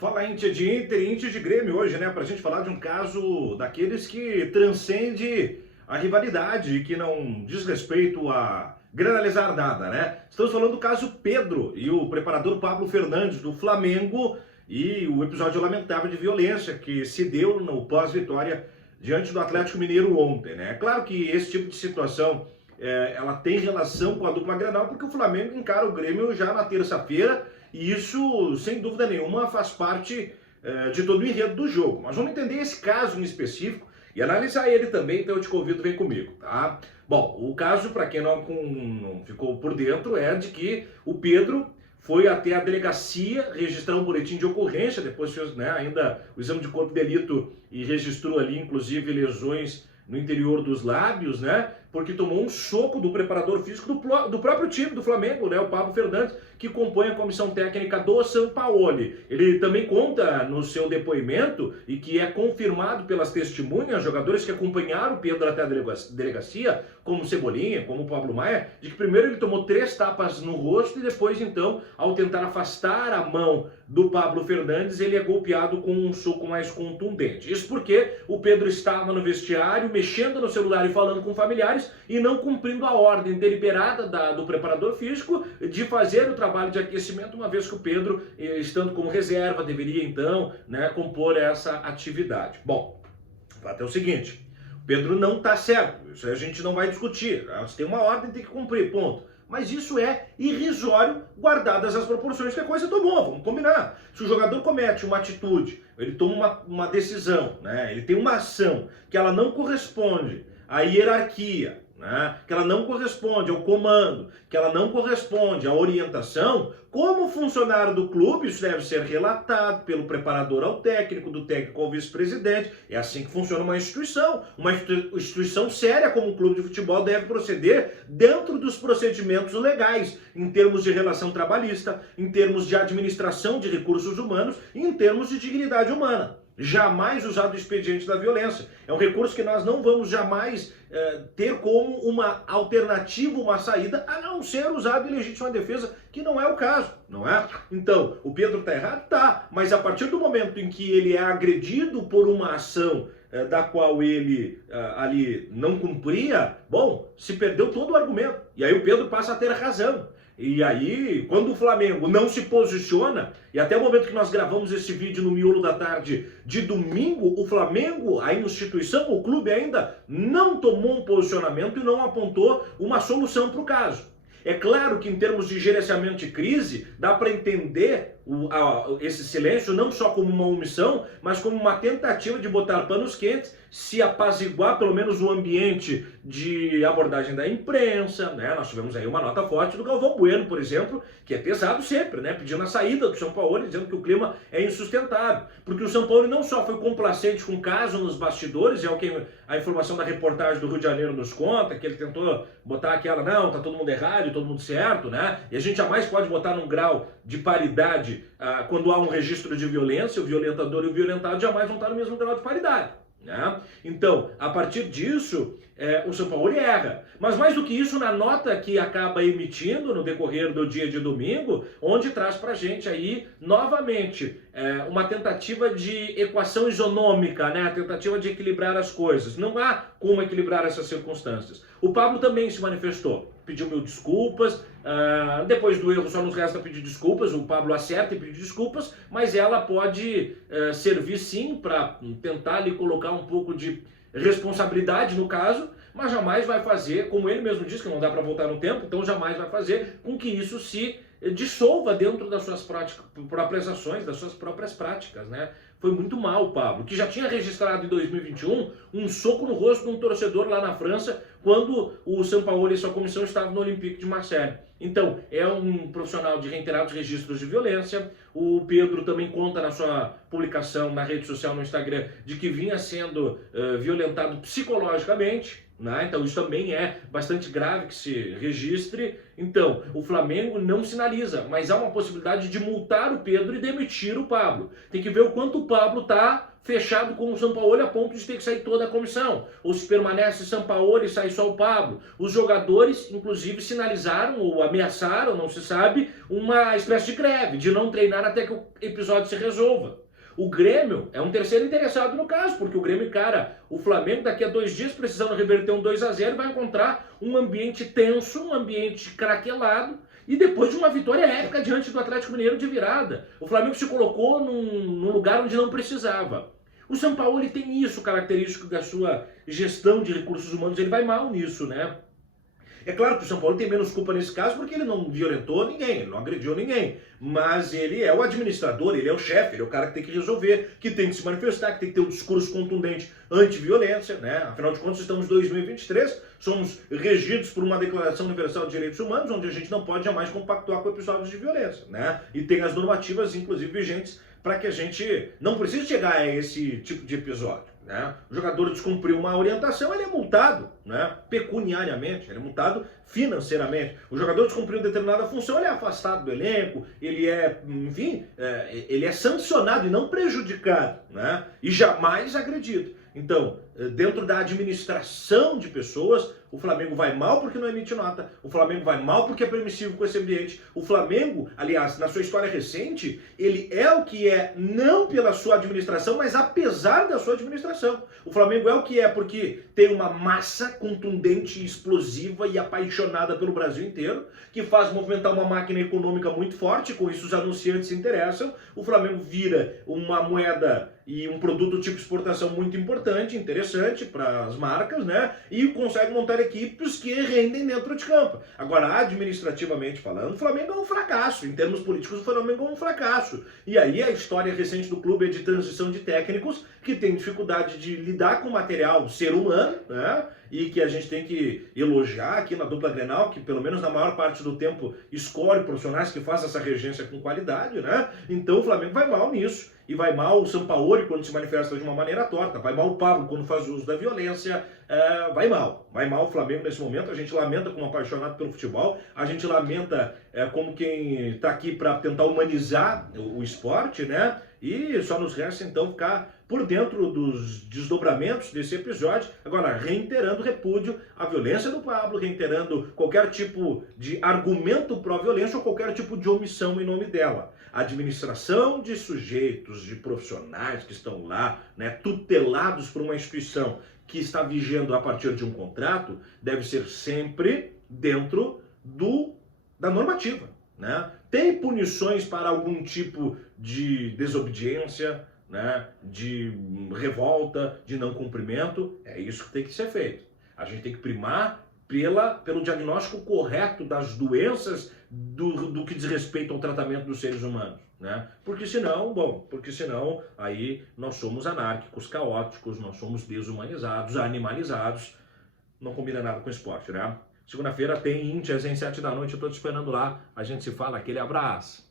Falar Inter de Inter e Inter de Grêmio hoje, né? Pra gente falar de um caso daqueles que transcende a rivalidade e que não diz respeito a granalizar nada, né? Estamos falando do caso Pedro e o preparador Pablo Fernandes do Flamengo e o episódio lamentável de violência que se deu no pós-vitória diante do Atlético Mineiro ontem, né? É claro que esse tipo de situação ela tem relação com a dupla Grenal porque o Flamengo encara o Grêmio já na terça-feira e isso, sem dúvida nenhuma, faz parte de todo o enredo do jogo. Mas vamos entender esse caso em específico e analisar ele também, então eu te convido, vem comigo, tá? Bom, o caso, para quem não ficou por dentro, é de que o Pedro foi até a delegacia registrar um boletim de ocorrência, depois fez, né, ainda o exame de corpo de delito e registrou ali, inclusive, lesões no interior dos lábios, né? Porque tomou um soco do preparador físico do próprio time do Flamengo, né? O Pablo Fernandes, que compõe a comissão técnica do Sampaoli. Ele também conta no seu depoimento, e que é confirmado pelas testemunhas, jogadores que acompanharam o Pedro até a delegacia, como Cebolinha, como o Pablo Maia, de que primeiro ele tomou 3 tapas no rosto e depois, então, ao tentar afastar a mão do Pablo Fernandes, ele é golpeado com um soco mais contundente. Isso porque o Pedro estava no vestiário, mexendo no celular e falando com familiares, e não cumprindo a ordem deliberada do preparador físico de fazer o trabalho de aquecimento, uma vez que o Pedro, estando como reserva, deveria então, né, compor essa atividade. Bom, até o seguinte, o Pedro não está certo, isso a gente não vai discutir, se tem uma ordem, tem que cumprir, ponto. Mas isso é irrisório, guardadas as proporções que a coisa tomou, vamos combinar. Se o jogador comete uma atitude, ele toma uma decisão, né, ele tem uma ação que ela não corresponde à hierarquia, né, que ela não corresponde ao comando, que ela não corresponde à orientação, como funcionário do clube, isso deve ser relatado pelo preparador ao técnico, do técnico ao vice-presidente. É assim que funciona uma instituição. Uma instituição séria como um clube de futebol deve proceder dentro dos procedimentos legais, em termos de relação trabalhista, em termos de administração de recursos humanos e em termos de dignidade humana. Jamais usar o expediente da violência. É um recurso que nós não vamos jamais ter como uma alternativa, uma saída, a não ser usado em legítima defesa, que não é o caso, não é? Então, o Pedro está errado? Tá, mas a partir do momento em que ele é agredido por uma ação da qual ele ali não cumpria, bom, se perdeu todo o argumento. E aí o Pedro passa a ter razão. E aí, quando o Flamengo não se posiciona, e até o momento que nós gravamos esse vídeo no miolo da tarde de domingo, o Flamengo, a instituição, o clube ainda não tomou um posicionamento e não apontou uma solução para o caso. É claro que em termos de gerenciamento de crise, dá para entender esse silêncio não só como uma omissão, mas como uma tentativa de botar panos quentes, se apaziguar pelo menos o ambiente de abordagem da imprensa, né? Nós tivemos aí uma nota forte do Galvão Bueno, por exemplo, que é pesado sempre, né? Pedindo a saída do São Paulo, dizendo que o clima é insustentável, porque o São Paulo não só foi complacente com o caso nos bastidores, é o que a informação da reportagem do Rio de Janeiro nos conta, que ele tentou botar aquela, não, tá todo mundo errado, todo mundo certo, né? E a gente jamais pode botar num grau de paridade quando há um registro de violência, o violentador e o violentado jamais vão estar no mesmo grau de paridade. Né? Então, a partir disso, o São Paulo erra. Mas mais do que isso, na nota que acaba emitindo no decorrer do dia de domingo, onde traz pra gente aí, novamente, uma tentativa de equação isonômica, né? A tentativa de equilibrar as coisas. Não há como equilibrar essas circunstâncias. O Pablo também se manifestou, pediu mil desculpas, depois do erro só nos resta pedir desculpas, o Pablo acerta e pedir desculpas, mas ela pode servir sim para tentar lhe colocar um pouco de responsabilidade no caso, mas jamais vai fazer, como ele mesmo disse que não dá para voltar no tempo, então jamais vai fazer com que isso se dissolva dentro das suas próprias ações, das suas próprias práticas, né? Foi muito mal o Pablo, que já tinha registrado em 2021 um soco no rosto de um torcedor lá na França, quando o Sampaoli e sua comissão estavam no Olympique de Marseille. Então, é um profissional de reiterados registros de violência. O Pedro também conta na sua publicação na rede social, no Instagram, de que vinha sendo violentado psicologicamente, né? Então isso também é bastante grave que se registre. Então, o Flamengo não sinaliza, mas há uma possibilidade de multar o Pedro e demitir o Pablo. Tem que ver o quanto o Pablo está fechado com o Sampaoli a ponto de ter que sair toda a comissão. Ou se permanece Sampaoli e sai só o Pablo. Os jogadores, inclusive, sinalizaram ou ameaçaram, não se sabe, uma espécie de greve, de não treinar até que o episódio se resolva. O Grêmio é um terceiro interessado no caso, porque o Grêmio, cara, o Flamengo daqui a 2 dias, precisando reverter um 2-0, vai encontrar um ambiente tenso, um ambiente craquelado, e depois de uma vitória épica diante do Atlético Mineiro de virada. O Flamengo se colocou num lugar onde não precisava. O Sampaoli tem isso característico da sua gestão de recursos humanos, ele vai mal nisso, né? É claro que o São Paulo tem menos culpa nesse caso porque ele não violentou ninguém, ele não agrediu ninguém. Mas ele é o administrador, ele é o chefe, ele é o cara que tem que resolver, que tem que se manifestar, que tem que ter um discurso contundente anti-violência, né? Afinal de contas, estamos em 2023, somos regidos por uma Declaração Universal de Direitos Humanos, onde a gente não pode jamais compactuar com episódios de violência, né? E tem as normativas, inclusive, vigentes para que a gente não precise chegar a esse tipo de episódio. Né? O jogador descumpriu uma orientação, ele é multado, né? Pecuniariamente, ele é multado financeiramente. O jogador descumpriu determinada função, ele é afastado do elenco, ele é, enfim, ele é sancionado e não prejudicado, né? E jamais agredido. Então, dentro da administração de pessoas, o Flamengo vai mal porque não emite nota, o Flamengo vai mal porque é permissivo com esse ambiente. O Flamengo, aliás, na sua história recente, ele é o que é não pela sua administração, mas apesar da sua administração. O Flamengo é o que é porque tem uma massa contundente, explosiva e apaixonada pelo Brasil inteiro, que faz movimentar uma máquina econômica muito forte, com isso os anunciantes se interessam. O Flamengo vira uma moeda e um produto tipo exportação muito importante, interessante para as marcas, né? E consegue montar equipes que rendem dentro de campo. Agora, administrativamente falando, o Flamengo é um fracasso. Em termos políticos, o Flamengo é um fracasso. E aí a história recente do clube é de transição de técnicos que tem dificuldade de lidar com o material ser humano, né? E que a gente tem que elogiar aqui na dupla Grenal, que pelo menos na maior parte do tempo escolhe profissionais que fazem essa regência com qualidade, né? Então o Flamengo vai mal nisso. E vai mal o Sampaoli quando se manifesta de uma maneira torta, vai mal o Pablo quando faz uso da violência, vai mal o Flamengo nesse momento. A gente lamenta como apaixonado pelo futebol, a gente lamenta como quem está aqui para tentar humanizar o esporte, né? E só nos resta então ficar por dentro dos desdobramentos desse episódio, agora reiterando o repúdio à violência do Pablo, reiterando qualquer tipo de argumento pró-violência ou qualquer tipo de omissão em nome dela. A administração de sujeitos, de profissionais que estão lá, né, tutelados por uma instituição que está vigiando a partir de um contrato, deve ser sempre dentro da normativa, né? Tem punições para algum tipo de desobediência, né, de revolta, de não cumprimento, é isso que tem que ser feito. A gente tem que primar pelo diagnóstico correto das doenças do que diz respeito ao tratamento dos seres humanos, né? Porque senão aí nós somos anárquicos, caóticos, nós somos desumanizados, animalizados, não combina nada com esporte, né? Segunda-feira tem Inter às 7 da noite, eu tô te esperando lá, a gente se fala, aquele abraço.